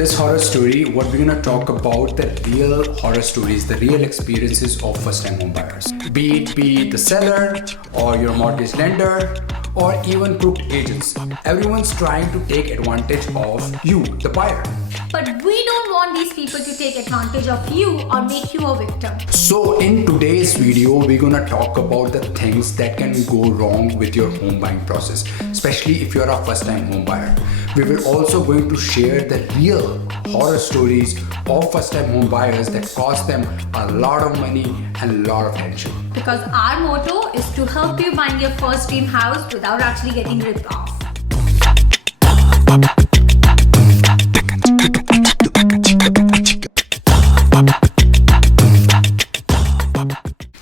this horror story, what we're gonna talk about the real horror stories, the real experiences of first-time home buyers. Be it the seller or your mortgage lender or even crooked agents. Everyone's trying to take advantage of you, the buyer. But we don't want these people to take advantage of you or make you a victim. So in today's video, we're gonna talk about the things that can go wrong with your home buying process, especially if you're a first-time home buyer. We will also going to share the real horror stories of first-time home buyers that cost them a lot of money and a lot of tension. Because our motto is to help you find your first dream house without actually getting ripped off.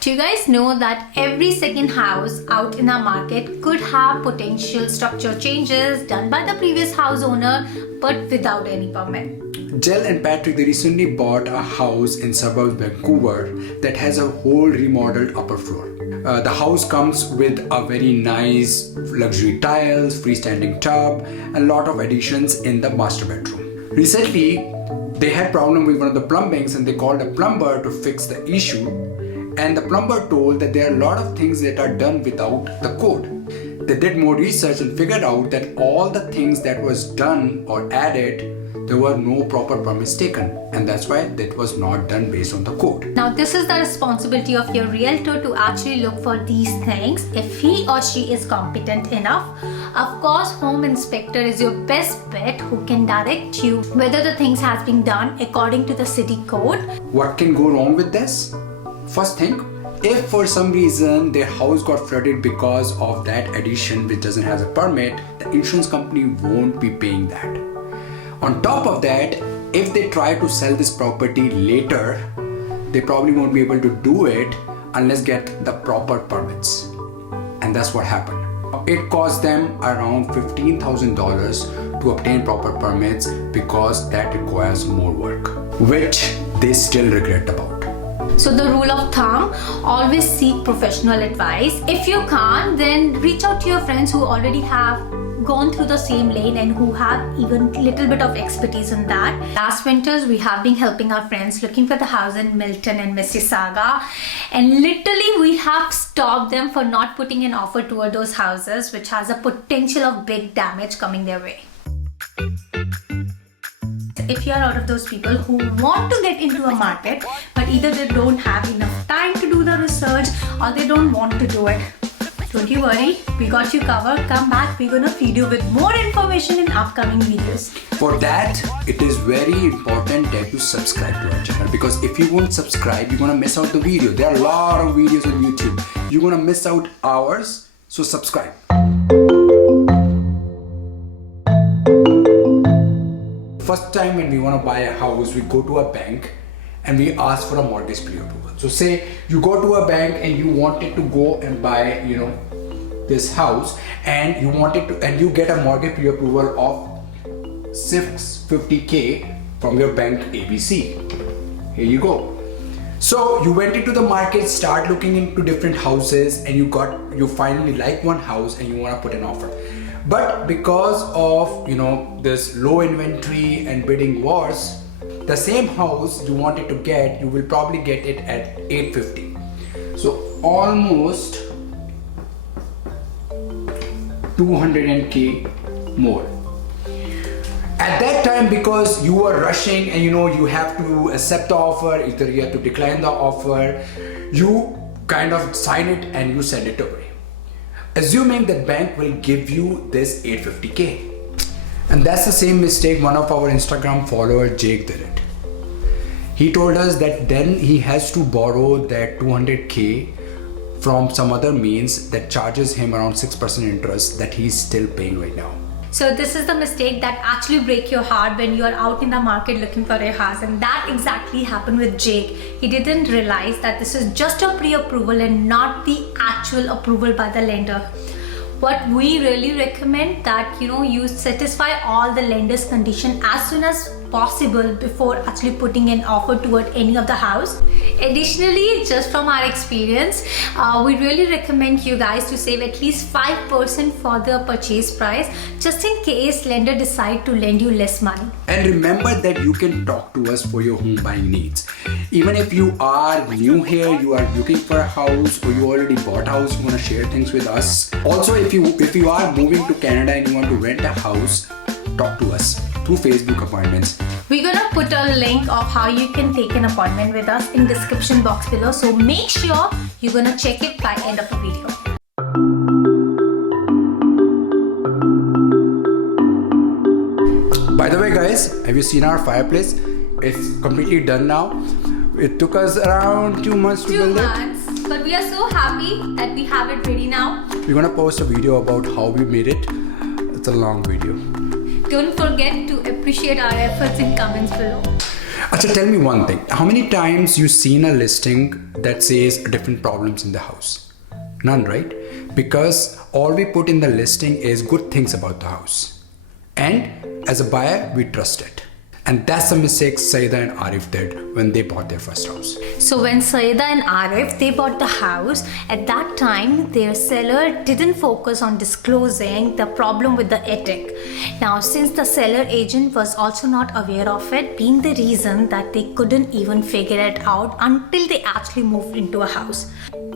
Do you guys know that every second house out in the market could have potential structure changes done by the previous house owner but without any permit? Jill and Patrick, they recently bought a house in suburbs Vancouver that has a whole remodeled upper floor. The house comes with a very nice luxury tiles, freestanding tub, and a lot of additions in the master bedroom. Recently, they had problem with one of the plumbings and they called a plumber to fix the issue. And the plumber told that there are a lot of things that are done without the code. They did more research and figured out that all the things that was done or added, there were no proper permits taken, and that's why that was not done based on the code. Now this is the responsibility of your realtor to actually look for these things if he or she is competent enough. Of course, home inspector is your best bet who can direct you whether the things has been done according to the city code. What can go wrong with this? First thing, if for some reason their house got flooded because of that addition which doesn't have a permit, the insurance company won't be paying that. On top of that, if they try to sell this property later, they probably won't be able to do it unless get the proper permits. And that's what happened. It cost them around $15,000 to obtain proper permits because that requires more work, which they still regret about. So the rule of thumb, always seek professional advice. If you can't, then reach out to your friends who already have gone through the same lane and who have even little bit of expertise in that. Last winters, we have been helping our friends looking for the house in Milton and Mississauga, and literally we have stopped them for not putting an offer toward those houses which has a potential of big damage coming their way. If you are out of those people who want to get into a market but either they don't have enough time to do the research or they don't want to do it, don't you worry, we got you covered. Come back, we're gonna feed you with more information in upcoming videos. For that, it is very important that you subscribe to our channel, because if you won't subscribe, you're gonna miss out the video. There are a lot of videos on YouTube. You're gonna miss out ours, so subscribe. First time when we want to buy a house, we go to a bank and we ask for a mortgage pre-approval. So say you go to a bank and you wanted to go and buy, this house, and you wanted to, and you get a mortgage pre-approval of $650K from your bank ABC. Here you go. So you went into the market, start looking into different houses, and you finally like one house and you want to put an offer. But because of this low inventory and bidding wars, the same house you wanted to get, you will probably get it at $850. So almost $200K more. At that time, because you are rushing and you have to accept the offer, either you have to decline the offer, you kind of sign it and you send it away, assuming that bank will give you this $850K. And that's the same mistake one of our Instagram follower Jake did it. He told us that then he has to borrow that $200K from some other means that charges him around 6% interest that he's still paying right now. So this is the mistake that actually break your heart when you are out in the market looking for a house, and that exactly happened with Jake. He didn't realize that this is just a pre-approval and not the actual approval by the lender. What we really recommend that you satisfy all the lender's condition as soon as possible before actually putting an offer toward any of the house. Additionally, just from our experience, we really recommend you guys to save at least 5% for the purchase price, just in case lender decide to lend you less money. And remember that you can talk to us for your home buying needs. Even if you are new here, you are looking for a house, or you already bought a house, you want to share things with us. Also, if you are moving to Canada and you want to rent a house, talk to us through Facebook appointments. We're gonna put a link of how you can take an appointment with us in description box below. So make sure you're gonna check it by end of the video. By the way, guys, have you seen our fireplace? It's completely done now. It took us around 2 months to build it. But we are so happy that we have it ready now. We're gonna post a video about how we made it. It's a long video. Don't forget to appreciate our efforts in comments below. Acha, tell me one thing. How many times you seen a listing that says different problems in the house? None, right? Because all we put in the listing is good things about the house. And as a buyer, we trust it. And that's the mistake Saida and Arif did when they bought their first house. So when Saida and Arif, they bought the house, at that time their seller didn't focus on disclosing the problem with the attic. Now since the seller agent was also not aware of it, being the reason that they couldn't even figure it out until they actually moved into a house.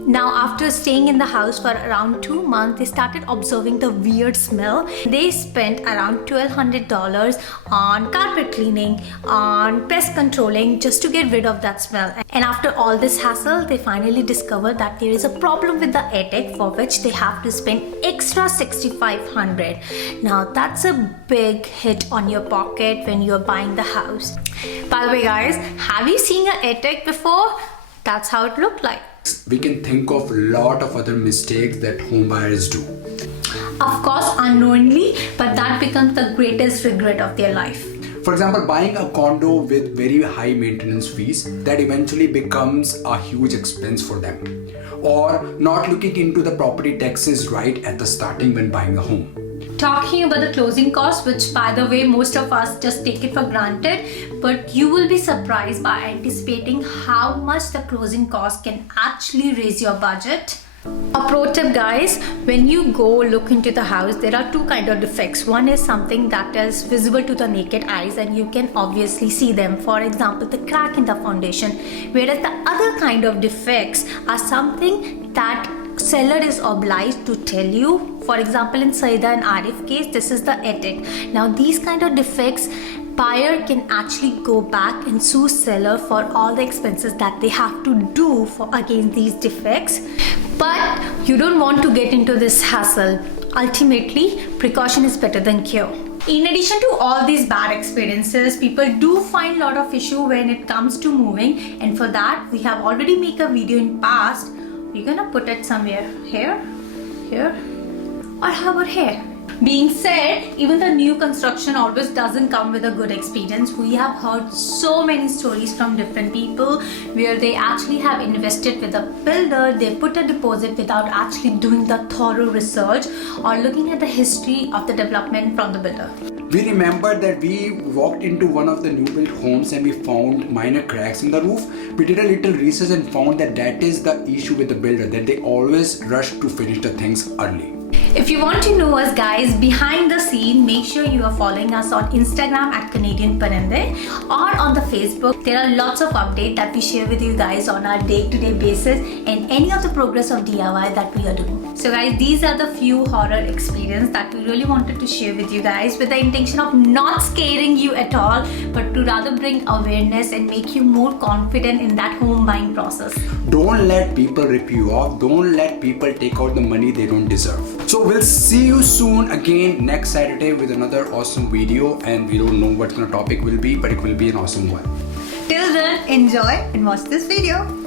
Now after staying in the house for around 2 months, they started observing the weird smell. They spent around $1,200 on carpet cleaning, on pest controlling, just to get rid of that smell. And after all this hassle, they finally discovered that there is a problem with the attic, for which they have to spend extra $6,500. Now that's a big hit on your pocket when you're buying the house. By the way guys, have you seen an attic before? That's how it looked like. We can think of a lot of other mistakes that home buyers do. Of course, unknowingly, but that becomes the greatest regret of their life. For example, buying a condo with very high maintenance fees that eventually becomes a huge expense for them. Or not looking into the property taxes right at the starting when buying a home. Talking about the closing costs, which by the way most of us just take it for granted, but you will be surprised by anticipating how much the closing cost can actually raise your budget. A pro tip guys, when you go look into the house, there are two kinds of defects. One is something that is visible to the naked eyes and you can obviously see them. For example, the crack in the foundation. Whereas the other kind of defects are something that seller is obliged to tell you. For example, in Saida and Arif case, this is the attic. Now these kind of defects, buyer can actually go back and sue seller for all the expenses that they have to do for against these defects. But you don't want to get into this hassle. Ultimately, precaution is better than cure. In addition to all these bad experiences, people do find a lot of issue when it comes to moving, and for that we have already made a video in past. We're gonna put it somewhere here, or how about here? Being said, even the new construction always doesn't come with a good experience. We have heard so many stories from different people where they actually have invested with a builder, they put a deposit without actually doing the thorough research or looking at the history of the development from the builder. We remember that we walked into one of the new built homes and we found minor cracks in the roof. We did a little research and found that is the issue with the builder, that they always rush to finish the things early. If you want to know us guys behind the scene, make sure you are following us on Instagram at Canadian Parinday or on the Facebook. There are lots of updates that we share with you guys on our day-to-day basis and any of the progress of DIY that we are doing. So guys, these are the few horror experiences that we really wanted to share with you guys with the intention of not scaring you at all, but to rather bring awareness and make you more confident in that home buying process. Don't let people rip you off. Don't let people take out the money they don't deserve. So we'll see you soon again next Saturday with another awesome video, and we don't know what the topic will be, but it will be an awesome one. Till then, enjoy and watch this video.